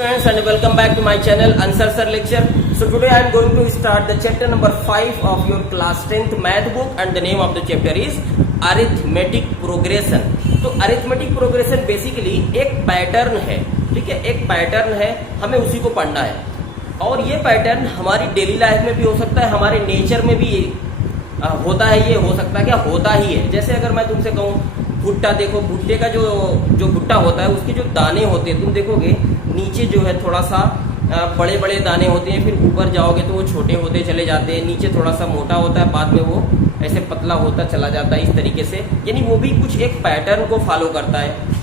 Friends, and welcome back to my channel Answer Sir Lecture. So today I am going to start the chapter number 5 of your class 10th math book, and the name of the chapter is Arithmetic Progression. तो arithmetic progression basically एक pattern है, ठीक है, एक pattern है, हमें उसी को पढ़ना है। और ये पैटर्न हमारी डेली लाइफ में भी हो सकता है, हमारे नेचर में भी होता है, ये हो सकता है क्या होता ही है। जैसे अगर मैं तुमसे कहूँ भुट्टा देखो, भुट्टे का जो भुट्टा होता है उसके जो दाने होते हैं तुम देखोगे नीचे जो है थोड़ा सा बड़े बड़े दाने होते हैं, फिर ऊपर जाओगे तो वो छोटे होते चले जाते हैं, नीचे थोड़ा सा मोटा होता है, बाद में वो ऐसे पतला होता चला जाता है, इस तरीके से। यानी वो भी कुछ एक पैटर्न को फॉलो करता है।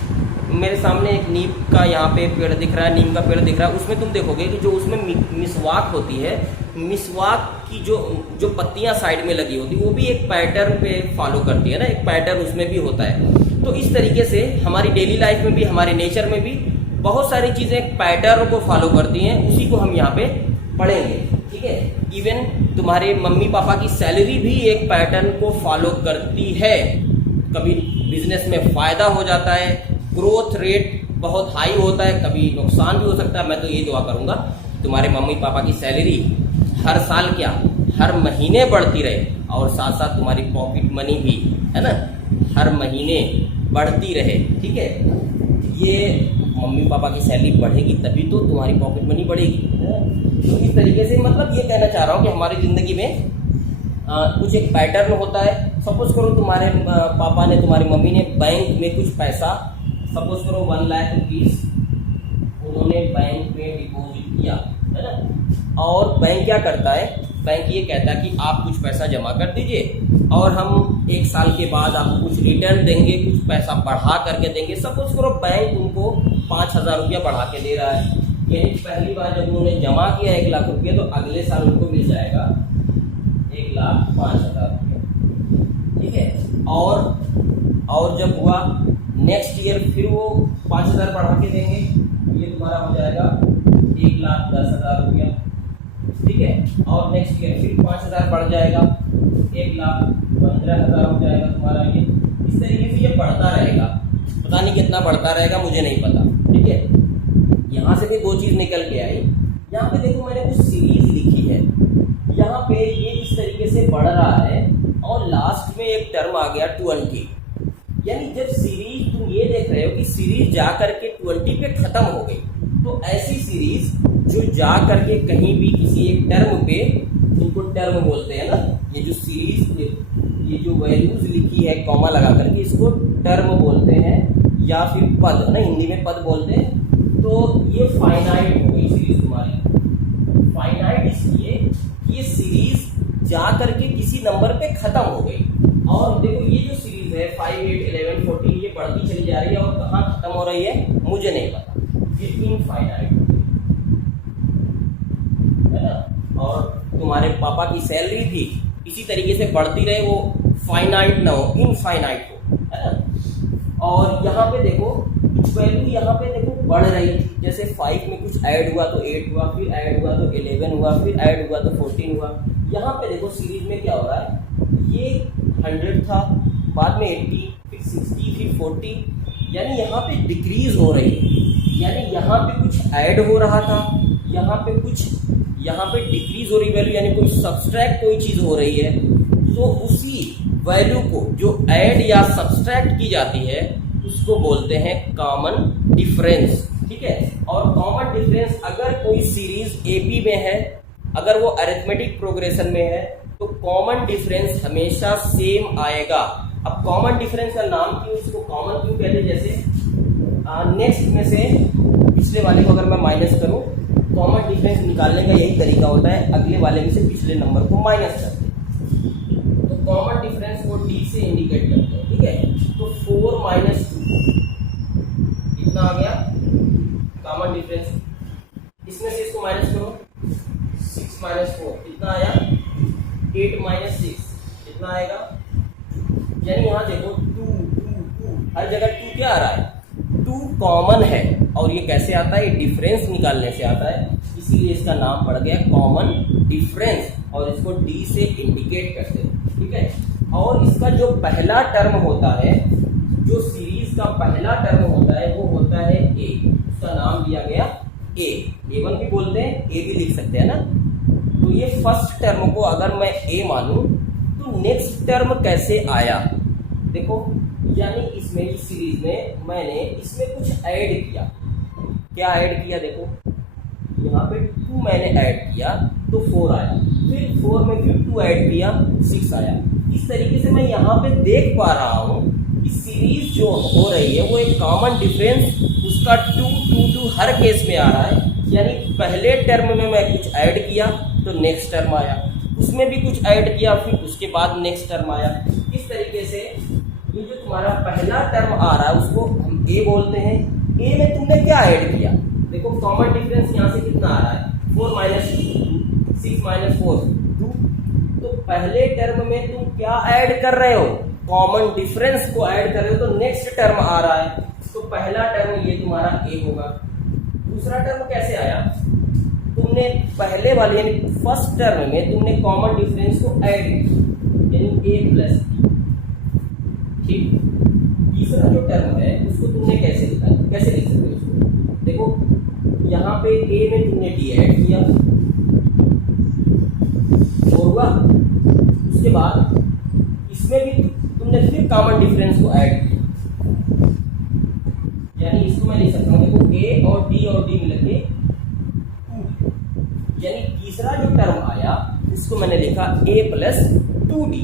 मेरे सामने एक नीम का यहाँ पे पेड़ दिख रहा है, नीम का पेड़ दिख रहा है, उसमें तुम देखोगे कि जो उसमें मिसवाक होती है, मिसवाक की जो पत्तियां साइड में लगी होती है वो भी एक पैटर्न पे फॉलो करती है ना, एक पैटर्न उसमें भी होता है। तो इस तरीके से हमारी डेली लाइफ में भी, हमारे नेचर में भी बहुत सारी चीजें एक पैटर्न को फॉलो करती हैं, उसी को हम यहाँ पे पढ़ेंगे, ठीक है। इवन तुम्हारे मम्मी पापा की सैलरी भी एक पैटर्न को फॉलो करती है। कभी बिजनेस में फायदा हो जाता है, ग्रोथ रेट बहुत हाई होता है, कभी नुकसान भी हो सकता है। मैं तो यही दुआ करूंगा तुम्हारे मम्मी पापा की सैलरी हर साल क्या हर महीने बढ़ती रहे, और साथ साथ तुम्हारी पॉकेट मनी भी है ना हर महीने बढ़ती रहे, ठीक है। ये मम्मी पापा की सैलरी बढ़ेगी तभी तो तुम्हारी पॉकेट मनी बढ़ेगी। तो इस तरीके से मतलब ये कहना चाह रहा हूँ कि हमारी ज़िंदगी में कुछ एक पैटर्न होता है। सपोज करो तुम्हारे पापा ने, तुम्हारी मम्मी ने बैंक में कुछ पैसा, सपोज करो 1 लाख रुपीस उन्होंने बैंक में डिपॉजिट किया, है ना। और बैंक क्या करता है, बैंक ये कहता है कि आप कुछ पैसा जमा कर दीजिए और हम 1 साल के बाद आपको कुछ रिटर्न देंगे, कुछ पैसा बढ़ा करके देंगे। सपोज करो बैंक उनको 5,000 रुपया बढ़ा के दे रहा है, यानी पहली बार जब उन्होंने जमा किया 1 लाख रुपया तो अगले साल उनको मिल जाएगा 1,05,000 रुपया, ठीक है। और जब हुआ नेक्स्ट ईयर फिर वो 5,000 बढ़ा के देंगे, ये तुम्हारा हो जाएगा 1,10,000 रुपया, ठीक है। और नेक्स्ट ईयर फिर 5,000 बढ़ जाएगा, 1,15,000 हो जाएगा तुम्हारा। ये इस तरीके से ये बढ़ता रहेगा, पता नहीं कितना बढ़ता रहेगा, मुझे नहीं पता, ठीक है। यहाँ से भी 2 चीज निकल के आई। यहाँ पे देखो मैंने कुछ सीरीज लिखी है, यहाँ पे ये इस तरीके से बढ़ रहा है और लास्ट में एक टर्म आ गया 20। यानी जब सीरीज तुम ये देख रहे हो कि सीरीज जा करके 20 पे खत्म हो गई, तो ऐसी सीरीज जो जा करके कहीं भी किसी एक टर्म पे, इनको टर्म बोलते हैं ना, ये जो सीरीज, ये जो वैल्यूज लिखी है कॉमा लगा करके, इसको टर्म बोलते हैं या फिर पद, ना हिंदी में पद बोलते हैं। तो ये फाइनाइट हो गई सीरीज तुम्हारी। फाइनाइट इसलिए ये सीरीज जा करके किसी नंबर पे खत्म हो गई। और देखो ये जो सीरीज है 5, 8, 11, 14 ये बढ़ती चली जा रही है, और कहाँ खत्म हो रही है मुझे नहीं पता, ये इनफाइनाइट है ना। और तुम्हारे पापा की सैलरी भी इसी तरीके से बढ़ती रहे, वो फाइनाइट ना हो, इनफाइनाइट हो, है ना। और यहाँ पे देखो कुछ वैल्यू यहाँ पे देखो बढ़ रही थी, जैसे 5 में कुछ ऐड हुआ तो 8 हुआ, फिर ऐड हुआ तो 11 हुआ, फिर ऐड हुआ तो 14 हुआ। यहाँ पे देखो सीरीज में क्या हो रहा है, ये 100 था, बाद में 80, फिर 60, फिर 40, यानी यहाँ पे डिक्रीज हो रही है। यानी यहाँ पे कुछ ऐड हो रहा था, यहाँ पे डिक्रीज हो रही वैल्यू, यानी कोई सब्सट्रैक्ट कोई चीज हो रही है। तो उसी वैल्यू को जो ऐड या सब्सट्रैक्ट की जाती है उसको बोलते हैं कॉमन डिफरेंस, ठीक है। और कॉमन डिफरेंस अगर कोई सीरीज एबी में है, अगर वो अरिथमेटिक प्रोग्रेशन में है, तो कॉमन डिफरेंस हमेशा सेम आएगा। अब कॉमन डिफरेंस का नाम क्यों, इसको कॉमन क्यों कहते हैं, जैसे नेक्स्ट में से पिछले वाले को अगर मैं माइनस करूं, कॉमन डिफरेंस निकालने का यही तरीका होता है, अगले वाले में से पिछले नंबर को माइनस करते हैं। तो कॉमन डिफरेंस को डी से इंडिकेट करते हैं, ठीक है। तो 4 - 2 कितना आ गया कॉमन डिफरेंस। इसमें से इसको माइनस करो, 6 - 4 कितना आया, 8 - 6 कितना आएगा। यानी यहाँ देखो 2 हर जगह 2 क्या आ रहा है, 2 कॉमन है। और ये कैसे आता है, ये डिफरेंस निकालने से आता है, इसीलिए इसका नाम पड़ गया कॉमन डिफरेंस, और इसको डी से इंडिकेट करते हैं, ठीक है। और इसका जो पहला टर्म होता है, जो सीरीज का पहला टर्म होता है वो होता है ए, उसका नाम दिया गया A1 भी बोलते हैं, A भी लिख सकते हैं ना। तो ये फर्स्ट टर्म को अगर मैं A मानूं तो नेक्स्ट टर्म कैसे आया, देखो यानी इसमें इस सीरीज में मैंने इसमें कुछ ऐड किया। क्या ऐड किया, देखो यहाँ पे 2 मैंने ऐड किया तो 4 आया, फिर 4 में फिर 2 ऐड किया 6 आया। इस तरीके से मैं यहाँ पे देख पा रहा हूँ कि सीरीज जो हो रही है वो एक कॉमन डिफरेंस उसका 2 2 2 हर केस में आ रहा है। यानी पहले टर्म में मैं कुछ ऐड किया तो नेक्स्ट टर्म आया, उसमें भी कुछ ऐड किया फिर उसके बाद नेक्स्ट टर्म आया। इस तरीके से ये जो तुम्हारा पहला टर्म आ रहा है उसको हम ए बोलते हैं। ए में तुमने क्या ऐड किया, देखो कॉमन डिफरेंस यहाँ से कितना आ रहा है, 4 माइनस 2, 6 माइनस 4 2। तो पहले टर्म में तुम क्या ऐड कर रहे हो, कॉमन डिफरेंस को ऐड कर रहे हो, तो नेक्स्ट टर्म आ रहा है। तो पहला टर्म ये तुम्हारा ए होगा। दूसरा टर्म कैसे आया, तुमने पहले वाले यानी फर्स्ट टर्म में तुमने कॉमन डिफरेंस को ऐड किया यानी ए प्लस बी, ठीक। तीसरा जो टर्म है उसको तुमने कैसे लिखा, कैसे लिख सकते हो उसको, देखो यहाँ पे ए में तुमने डी ऐड किया और हुआ, उसके बाद इसमें भी तुमने फिर कॉमन डिफरेंस को ऐड किया, यानी इसको मैं लिख सकता हूँ देखो ए और डी मिलकर 2, यानी तीसरा जो टर्म आया इसको मैंने लिखा a प्लस 2d।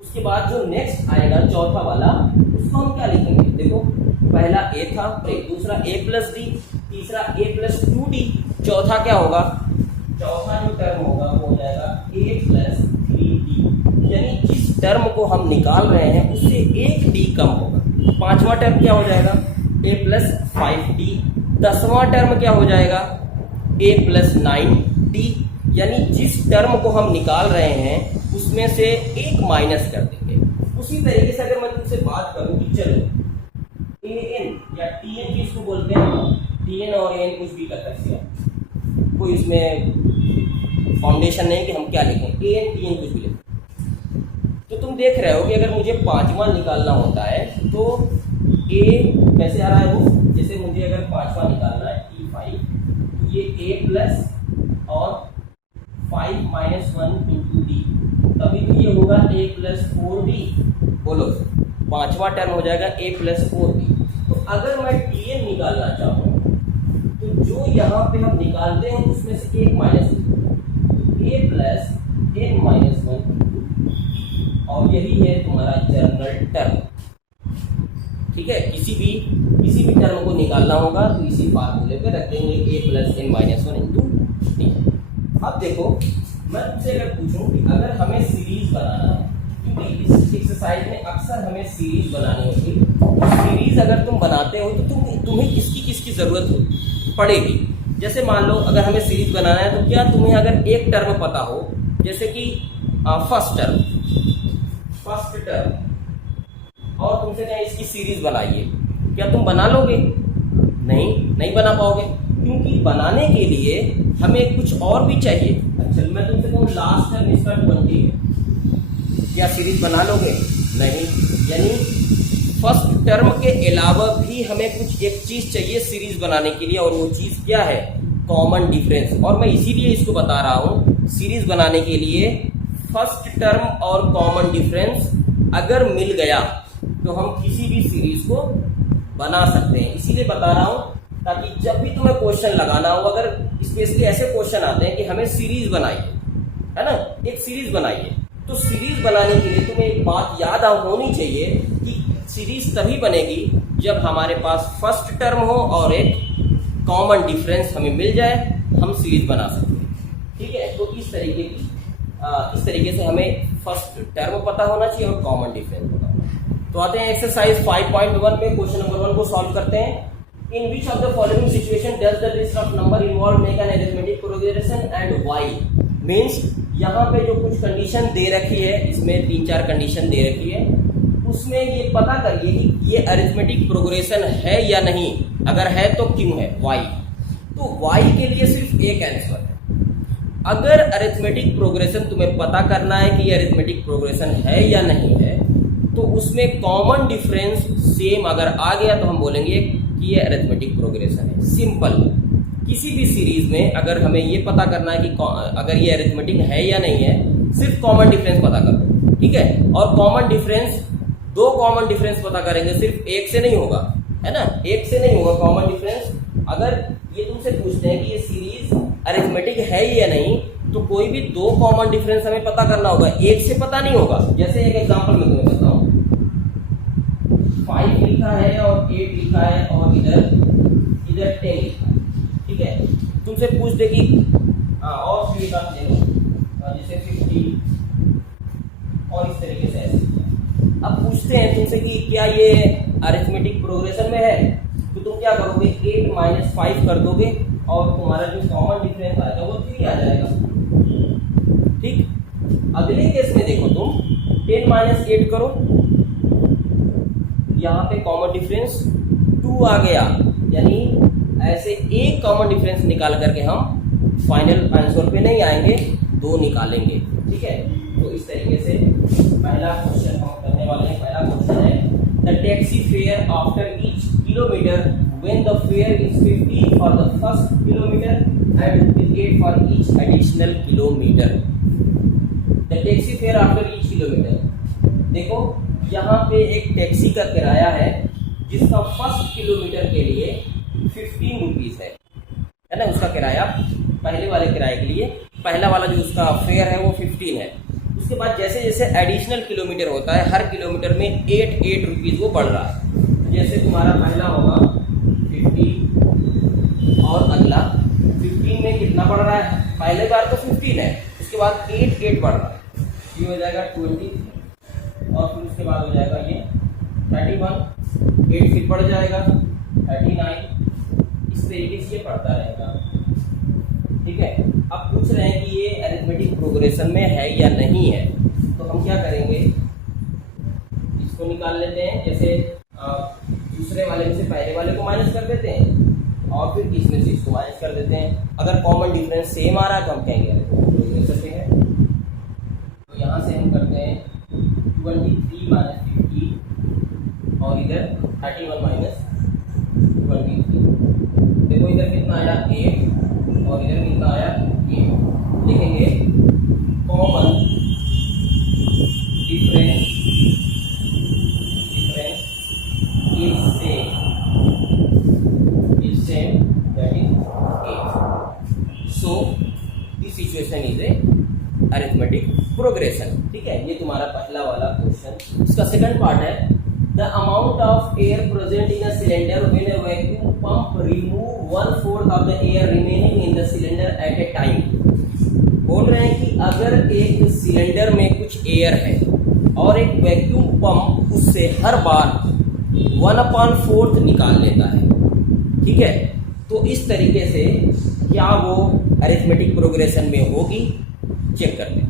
उसके बाद जो नेक्स्ट आएगा चौथा वाला उसको हम क्या लिखेंगे, देखो पहला a था, दूसरा a प्लस डी, तीसरा a प्लस 2d, चौथा क्या होगा, चौथा जो टर्म होगा वो हो जाएगा a प्लस 3d। यानी जिस टर्म को हम निकाल रहे हैं उससे एक d कम होगा। पांचवा टर्म क्या हो जाएगा a प्लस 5d, 10वां टर्म क्या हो जाएगा a प्लस 9d। यानी जिस टर्म को हम निकाल रहे हैं उसमें से एक माइनस कर देंगे। उसी तरीके से अगर मैं तुमसे बात करूं कि चलो an या tn जिसको बोलते हैं, tn और an कुछ भी कर सकते हैं, कोई इसमें फाउंडेशन नहीं कि हम क्या लिखें, an tn कुछ भी लिखें। तो तुम देख रहे हो कि अगर मुझे पांचवा निकालना होता है तो a कैसे आ रहा है वो, जैसे मुझे अगर पांचवा निकालना है t5 तो ये a प्लस और 5 माइनस 1 इंटू डी, तभी तो ये होगा a प्लस 4d। बोलो पांचवा टर्म हो जाएगा a प्लस 4d। तो अगर मैं tn निकालना चाहूँ तो जो यहाँ पे हम निकालते हैं उसमें से एक minus a plus n minus 1, और यही है तुम्हारा जनरल टर्म, ठीक है। किसी भी टर्म को निकालना होगा तो इसी फार्मूले पे रख देंगे a plus n minus 1 into D. अब देखो मैं तुमसे अगर पूछूं कि अगर हमें सीरीज बनाना है, क्योंकि इस एक्सरसाइज में अक्सर हमें सीरीज बनानी होती है, तो सीरीज अगर तुम बनाते हो तो तुम्हें किसकी जरूरत पड़ेगी। जैसे मान लो अगर हमें सीरीज बनाना है तो क्या तुम्हें अगर एक टर्म पता हो, जैसे कि फर्स्ट टर्म और तुमसे कहें इसकी सीरीज बनाइए, क्या तुम बना लोगे, नहीं बना पाओगे, क्योंकि बनाने के लिए हमें कुछ और भी चाहिए। अच्छा मैं तुमसे कहूँ लास्ट टर्म इसका 20 है, क्या सीरीज बना लोगे, नहीं। यानी फर्स्ट टर्म के अलावा भी हमें कुछ एक चीज चाहिए सीरीज बनाने के लिए, और वो चीज क्या है, कॉमन डिफरेंस। और मैं इसीलिए इसको बता रहा हूँ सीरीज बनाने के लिए फर्स्ट टर्म और कॉमन डिफरेंस अगर मिल गया तो हम किसी भी सीरीज को बना सकते हैं। इसीलिए बता रहा हूं ताकि जब भी तुम्हें क्वेश्चन लगाना हो, अगर स्पेशली ऐसे क्वेश्चन आते हैं कि हमें सीरीज बनाइए, है ना, एक सीरीज बनाइए, तो सीरीज बनाने के लिए तुम्हें एक बात याद होनी चाहिए कि सीरीज तभी बनेगी जब हमारे पास फर्स्ट टर्म हो और एक कॉमन डिफरेंस हमें मिल जाए, हम सीरीज बना सकते हैं, ठीक है। तो इस तरीके से हमें फर्स्ट टर्म पता होना चाहिए और कॉमन डिफरेंस पता होना। तो आते हैं एक्सरसाइज 5.1 में, क्वेश्चन नंबर 1 को सॉल्व करते हैं। In which of the following situation does the list of number involved make an arithmetic progression and why? Means यहाँ पे जो कुछ कंडीशन दे रखी है, इसमें 3-4 कंडीशन दे रखी है, उसमें ये पता करिए कि ये अरिथमेटिक प्रोग्रेशन है या नहीं, अगर है तो क्यों है, why। तो why के लिए सिर्फ एक आंसर है। अगर अरिथमेटिक प्रोग्रेशन तुम्हें पता करना है कि ये अरिथमेटिक प्रोग्रेशन है या नहीं है, तो उसमें कॉमन डिफरेंस सेम अगर आ गया तो हम बोलेंगे कि ये अरिथमेटिक प्रोग्रेशन है। सिंपल, किसी भी सीरीज में अगर हमें ये पता करना है कि अगर ये अरिथमेटिक है या नहीं है, सिर्फ कॉमन डिफरेंस पता कर लो, ठीक है। और कॉमन डिफरेंस, दो कॉमन डिफरेंस पता करेंगे, सिर्फ एक से नहीं होगा, है ना, एक से नहीं होगा कॉमन डिफरेंस। अगर ये तुमसे पूछते हैं कि ये सीरीज अरिथमेटिक है या नहीं, तो कोई भी दो कॉमन डिफरेंस हमें पता करना होगा, एक से पता नहीं होगा। जैसे एक एग्जांपल मैं तुम्हें बताऊं, 5 लिखा है और 8 लिखा है और इधर 10 लिखा है, ठीक है। तुमसे पूछ दे कि और 3 का ले लो, जैसे 50 और इस तरीके से ऐसे। अब पूछते हैं तुमसे कि क्या ये अरिथमेटिक प्रोग्रेशन में है, तो तुम क्या करोगे, 8 - 5 कर दोगे और तुम्हारा जो कॉमन डिफरेंस आएगा वो 3 आ जाएगा, ठीक। अगले केस में देखो तुम 10 - 8 करो, यहाँ पे कॉमन डिफरेंस 2 आ गया, यानी ऐसे एक कॉमन डिफरेंस निकाल करके हम फाइनल आंसर पे नहीं आएंगे, 2 निकालेंगे, ठीक है। तो इस तरीके से पहला क्वेश्चन हम करने वाले हैं। पहला क्वेश्चन है, the taxi fare after each kilometre when the fair is 50 for the first kilometre and ₹8 for each additional kilometre. The taxi fare after each kilometre, देखो यहाँ पे एक टैक्सी का किराया है जिसका फर्स्ट किलोमीटर के लिए 15 रुपीज है ना, उसका किराया पहले वाले किराए के लिए, पहला वाला जो उसका फेयर है वो 15 है। उसके बाद जैसे जैसे एडिशनल किलोमीटर होता है, हर किलोमीटर में 8 रुपीज वो बढ़ रहा है। जैसे तुम्हारा पहला होगा 50 और अगला 15 में कितना बढ़ रहा है, पहले बार तो 15 है, उसके बाद 8 बढ़ रहा है, ये हो जाएगा 20 और फिर उसके बाद हो जाएगा ये 31, 8 फिर बढ़ जाएगा 39, इस तरीके से ये बढ़ता रहेगा, ठीक है। अब पूछ रहे हैं कि ये अरिथमेटिक प्रोग्रेशन में है या नहीं है, तो हम क्या करेंगे, इसको निकाल लेते हैं। जैसे दूसरे वाले में से पहले वाले को माइनस कर देते हैं और फिर इसमें से इसको माइनस कर देते हैं। अगर कॉमन डिफरेंस सेम आ रहा है तो हम कहेंगे प्रोग्रेशन पे है। तो यहाँ से हम करते हैं 23 - 50 और इधर 31 - 23। देखो इधर कितना आया 8 और इधर कितना आया 8। लिखेंगे common difference is same, that is 8. So this situation is a arithmetic progression, ठीक है। ये तुम्हारा पहला वाला क्वेश्चन। इसका सेकंड पार्ट है, the amount of air present in a cylinder when a vacuum pump remove 1/4 of the air remaining in the cylinder at a time। बोल रहे हैं कि अगर एक सिलेंडर में कुछ एयर है और एक वैक्यूम पंप उससे हर बार 1/4 निकाल लेता है, ठीक है। तो इस तरीके से क्या वो अरिथमेटिक प्रोग्रेशन में होगी, चेक कर लें।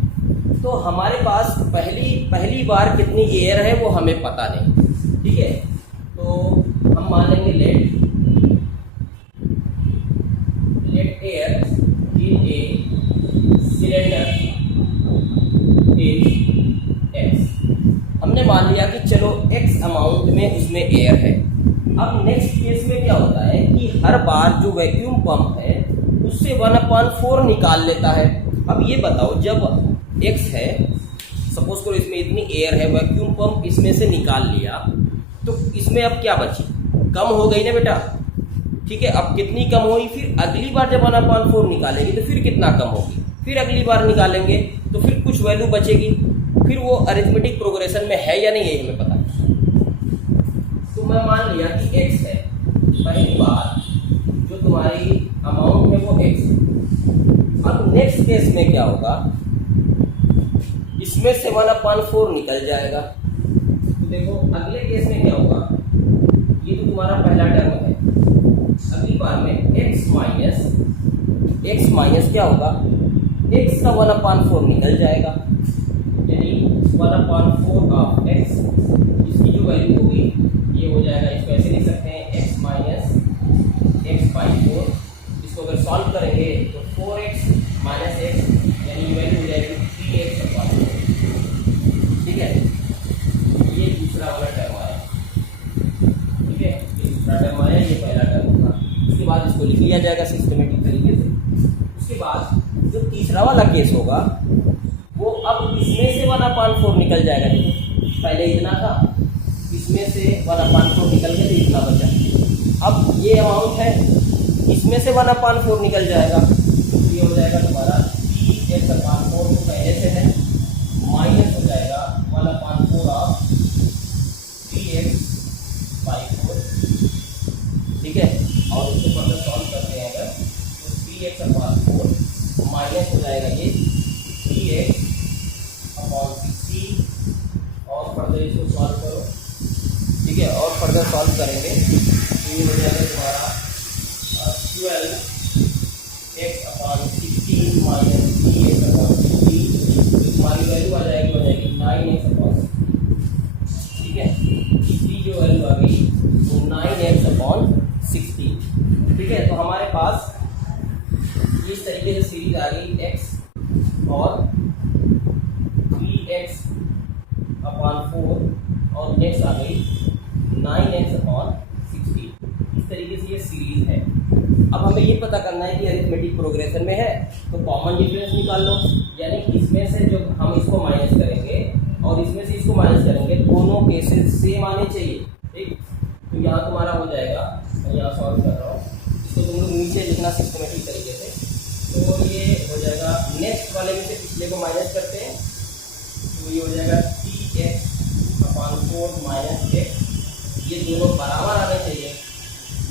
तो हमारे पास पहली बार कितनी एयर है वो हमें पता नहीं, ठीक है। तो हम मान लेंगे let air in a cylinder is x। हमने मान लिया कि चलो x अमाउंट में उसमें एयर है। अब नेक्स्ट केस में क्या होता है कि हर बार जो वैक्यूम पंप है उससे 1/4 निकाल लेता है। अब ये बताओ, जब x है, सपोज करो इसमें इतनी एयर है, वैक्यूम पंप इसमें से निकाल लिया, तो इसमें अब क्या बची, कम हो गई ना बेटा, ठीक है। अब कितनी कम हुई, फिर अगली बार जब 1/4 निकालेंगे तो फिर कितना कम होगी, फिर अगली बार निकालेंगे तो फिर कुछ वैल्यू बचेगी, फिर वो अरिथमेटिक प्रोग्रेशन में है या नहीं है हमें पता नहीं। तो मैं मान लिया कि x है, पहली बार जो तुम्हारी अमाउंट है वो x है। अब नेक्स्ट केस में क्या होगा, इसमें से 1/4 निकल जाएगा। तो देखो अगले केस में क्या होगा, ये तो तुम्हारा पहला टर्म है, अगली बार में x माइनस क्या होगा, x का 1/4 निकल जाएगा, यानी 1/4 ऑफ x, इसकी जो वैल्यू होगी ये हो जाएगा, इसको ऐसे लिख सकते हैं x माइनस x/4। इसको अगर सॉल्व करेंगे तो 4x माइनस x, यानी वैल्यू हो जाएगी 3x/4, ठीक है। ये दूसरा वाला टर्म आया, ठीक है, ये दूसरा टर्म आया, ये पहला टर्म होगा। उसके बाद इसको लिख लिया जाएगा सिस्टमेटिक तरीके से। उसके बाद जो तीसरा वाला केस होगा वो अब इसमें से 1/4 निकल जाएगा। देखो पहले इतना था, इसमें से 1/4 निकल गया तो इतना बचा। अब ये अमाउंट है, इसमें से 1/4 निकल जाएगा तो ये हो जाएगा तुम्हारा 3x/4 तो पहले से है, माइनस हो जाएगा 1/4 ऑफ 3x/4, ठीक है। और उसको फर्दर सॉल्व करते हैं अगर तो 3x/4 माइनस हो जाएगा ये 3x/16 और फर्दर इसको सॉल्व करो, ठीक है। और फर्दर सॉल्व करेंगे तो ये हो जाएगा तुम्हारा 12x/16 माइनस 3x/16, तुम्हारी वैल्यू आ जाएगी 9x/16, ठीक है। इसकी जो वैल्यू आ गई वो 9x/16, ठीक है। तो हमारे पास इस तरीके से सीरीज आ गई x और 3x/4 और नेक्स्ट आ गई 9x/16। इस तरीके से ये सीरीज है। अब हमें ये पता करना है कि अरिथमेटिक प्रोग्रेशन में है तो कॉमन डिफरेंस निकाल लो, यानी इसमें से जो हम इसको माइनस करेंगे और इसमें से इसको माइनस करेंगे, दोनों केसेस सेम आने चाहिए, ठीक। तो यहाँ तुम्हारा हो जाएगा, मैं यहाँ सॉल्व कर रहा हूँ, इसको तुम लोग नीचे लिखना सिस्टमेटिक तरीके से। तो ये हो जाएगा नेक्स्ट वाले में से पिछले को माइनस करते हैं तो ये हो जाएगा 3x/4 माइनस x, ये दोनों बराबर आने चाहिए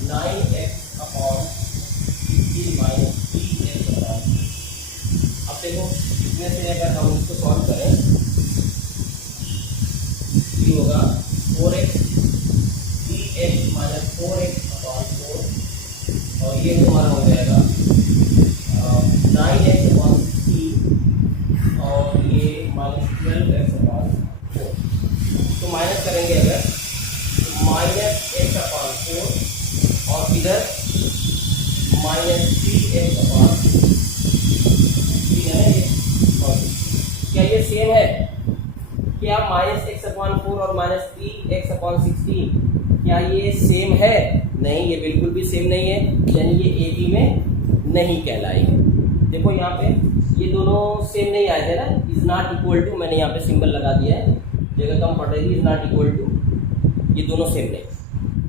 9x/16 माइनस 3x/4। अब देखो इसमें से अगर हम इसको सॉल्व करें ये होगा 4x 3x माइनस 4x/4 और ये तुम्हारा हो जाएगा 9x/16 और ये माइनस 12x/4। तो माइनस करेंगे अगर माइनस x/4 और इधर माइनस 3x/4, ठीक है ना। क्या ये सेम है? क्या माइनस x/4 और माइनस 3x/16 क्या ये सेम है? नहीं, ये बिल्कुल भी सेम नहीं है, यानी ये ए बी में नहीं कहलाएगी। देखो यहाँ पे ये दोनों सेम नहीं आए थे ना, इज नॉट इक्वल टू, मैंने यहाँ पे सिंबल लगा दिया है, जगह कम पड़ रही थी, इज नॉट इक्वल टू, ये दोनों सेम नहीं।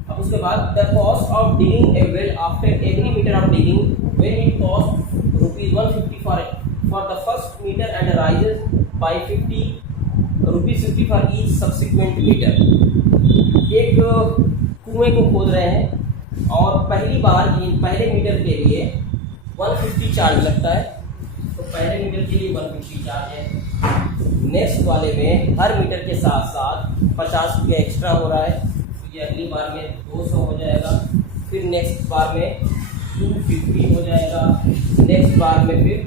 अब उसके बाद the cost of digging a well after every metre of digging when it cost ₹150 for the first metre and rises by ₹50 for each subsequent metre. एक कुएं को खोद रहे हैं और पहले मीटर के लिए 150 चार्ज लगता है, तो पहले मीटर के लिए 150 चार्ज है। नेक्स्ट वाले में हर मीटर के साथ साथ 50 रुपये एक्स्ट्रा हो रहा है, तो ये अगली बार में 200 हो जाएगा, फिर नेक्स्ट बार में 250 हो जाएगा, नेक्स्ट बार में फिर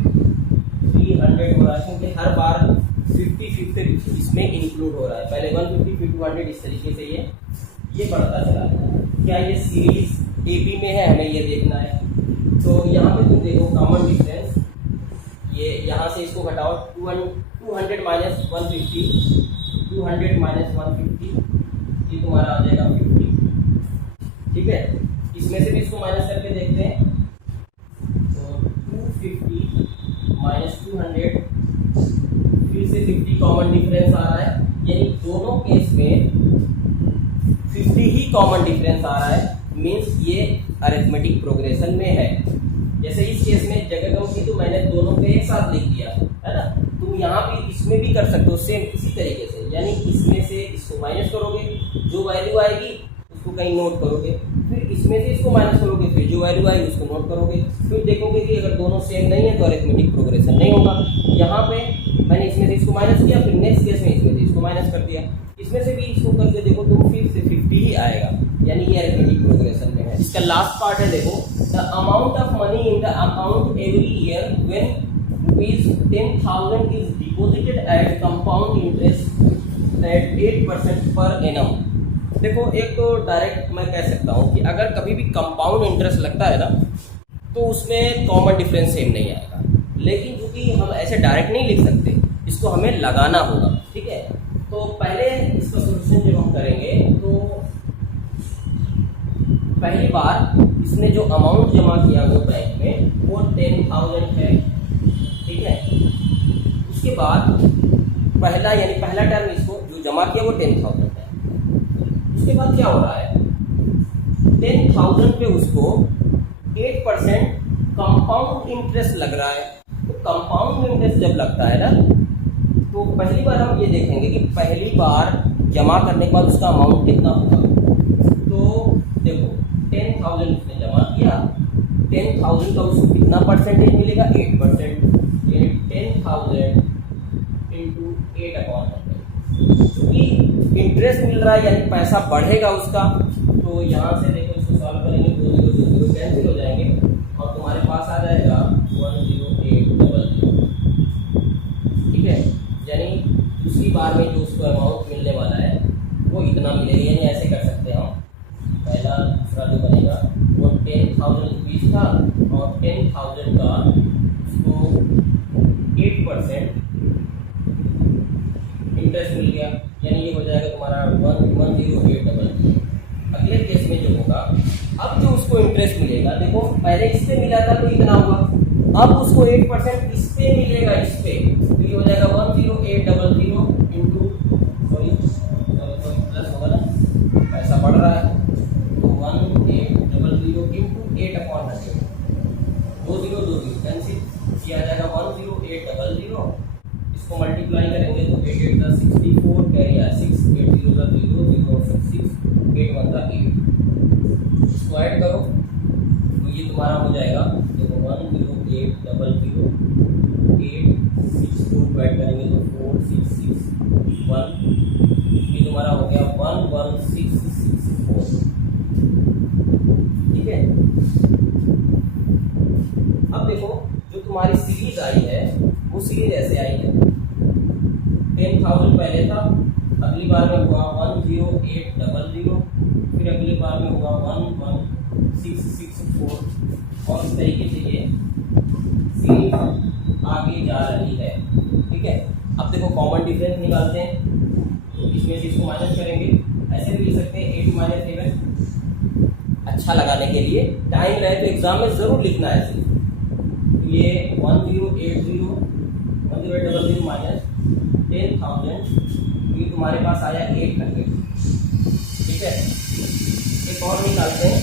300 हो रहा है, क्योंकि हर बार 50 इसमें इंक्लूड हो रहा है। पहले 150 फिर 200, इस तरीके से ये बढ़ता चला है। क्या ये सीरीज ए बी में है, हमें ये देखना है। तो यहाँ पे तुम देखो कॉमन डिफरेंस, ये यहाँ से इसको घटाओ 200 माइनस 150, 200 माइनस 150, ये तुम्हारा आ जाएगा 50, ठीक है। इसमें से भी इसको माइनस करके देखते हैं, तो 250 माइनस 200, फिर से 50 कॉमन डिफरेंस आ रहा है, यानी दोनों केस में 50 ही कॉमन डिफरेंस आ रहा है, मीन्स ये अरिथमेटिक प्रोग्रेशन में है। जैसे इस केस में जगह कम थी तो मैंने दोनों को एक साथ लिख दिया, है ना। तुम यहाँ भी इसमें भी कर सकते हो सेम इसी तरीके से, यानी इसमें से इसको माइनस करोगे, जो वैल्यू आएगी उसको कहीं नोट करोगे, फिर इसमें से इसको माइनस करोगे, फिर जो वैल्यू आएगी उसको नोट करोगे, फिर देखोगे कि अगर दोनों सेम नहीं है तो अरिथमेटिक प्रोग्रेशन नहीं होगा। यहाँ पे मैंने इसमें से इसको माइनस किया, फिर नेक्स्ट केस में इसमें से इसको माइनस कर दिया, इसमें से भी इसको करके देखो तो फिर से 50 ही आएगा, यानी ये अरिथमेटिक प्रोग्रेशन में है। इसका लास्ट पार्ट है, देखो the amount of money in the account every year when ₹10,000 is deposited at compound interest at 8% per annum. देखो एक तो डायरेक्ट मैं कह सकता हूँ कि अगर कभी भी कंपाउंड इंटरेस्ट लगता है ना तो उसमें कॉमन डिफरेंस सेम नहीं आएगा, लेकिन क्योंकि हम ऐसे डायरेक्ट नहीं लिख सकते, इसको हमें लगाना होगा, ठीक है। तो पहले इसका सोल्यूशन जब हम करेंगे तो पहली बार इसने जो अमाउंट जमा किया वो बैंक में वो 10,000 है, ठीक है। उसके बाद पहला टर्म इसको जो जमा किया वो 10,000 है। उसके बाद क्या हो रहा है, 10,000 पे उसको 8% कंपाउंड इंटरेस्ट लग रहा है। तो कंपाउंड इंटरेस्ट जब लगता है ना, तो पहली बार हम ये देखेंगे कि पहली बार जमा करने के बाद उसका अमाउंट कितना होगा। तो देखो 10,000 उसने जमा किया, 10,000 का उसको कितना परसेंटेज मिलेगा, 8%, यानी 10,000 इंटू 8/100। क्योंकि इंटरेस्ट मिल रहा है यानी पैसा बढ़ेगा उसका। तो यहाँ से देखो इसको सॉल्व करेंगे, 2 0 2 0 कैंसिल हो जाएंगे और तुम्हारे पास आ जाएगा 10800, ठीक है। यानी दूसरी बार में जो उसको अमाउंट मिलने वाला है वो इतना मिलेगा। यानी ऐसे कर सकते हैं हम, पहला दूसरा जो बनेगा वो 10,000 रुपीज़ था और 10,000 का उसको 8% इंटरेस्ट मिल गया, यानी ये हो जाएगा तुम्हारा 10800। अगले केस में जो होगा, अब जो उसको इंटरेस्ट मिलेगा, देखो पहले इस पे मिला था तो इतना हुआ, अब उसको 8% इस पे मिलेगा, इस पे, तो ये हो जाएगा 10800 इंटू प्लस होगा ना, पैसा बढ़ रहा है, तो 1800 इंटू 8/100, 2 0 2 0 कैंसिल, ये आ जाएगा 10800। इसको मल्टीप्लाई करेंगे तो 8 8 + 64, कैरी आया 6, 8 0 0 0 6 6, 8 1 8। इसको ऐड करो तो ये तुम्हारा हो जाएगा, देखो 10800 8 64 को ऐड करेंगे तो 4 6 6 1, ये तुम्हारा हो गया 11664, ठीक है। अब देखो जो तुम्हारी सीरीज आई है वो सीरीज ऐसे आई है, 10,000 पहले था, अगली बार में हुआ 10800, फिर अगली बार में हुआ 11664 और इस तरीके से ये सीरीज आगे जा रही है, ठीक है। अब देखो कॉमन डिफरेंस निकालते हैं, तो इसमें से इसको माइनस करेंगे, ऐसे भी लिख सकते हैं 8 - 7। अच्छा लगाने के लिए टाइम रहे तो एग्जाम में जरूर लिखना है ऐसे। ये 1080 माइनस 10,000, ये तुम्हारे पास आया 800, ठीक है। एक और निकालते हैं,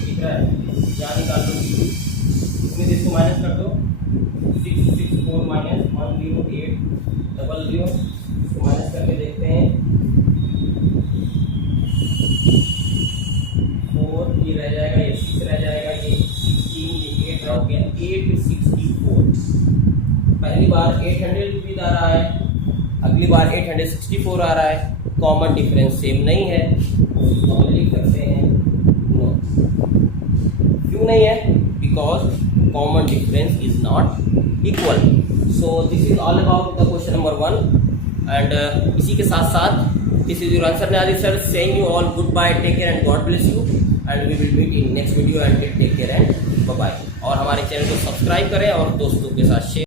ठीक है, यहाँ निकाल दो, इसमें से इसको माइनस कर दो, 664 माइनस 10800, इसको माइनस करके देखते हैं, 4 ये रह जाएगा, ये 6 रह जाएगा, ये 16, ये 8 रह गया, 864। पहली बार 800 रुपीज आ रहा है, अगली बार 864 आ रहा है, कॉमन डिफरेंस सेम नहीं है, तो हम लिख सकते हैं नो। क्यों नहीं है? Because common difference is not equal. So this is all about the question number 1 and इसी के साथ साथ this is your answer Nazir sir, saying you all goodbye, take care and God bless you and we will meet in next video and take care and bye bye. और हमारे channel को subscribe करें और दोस्तों के साथ share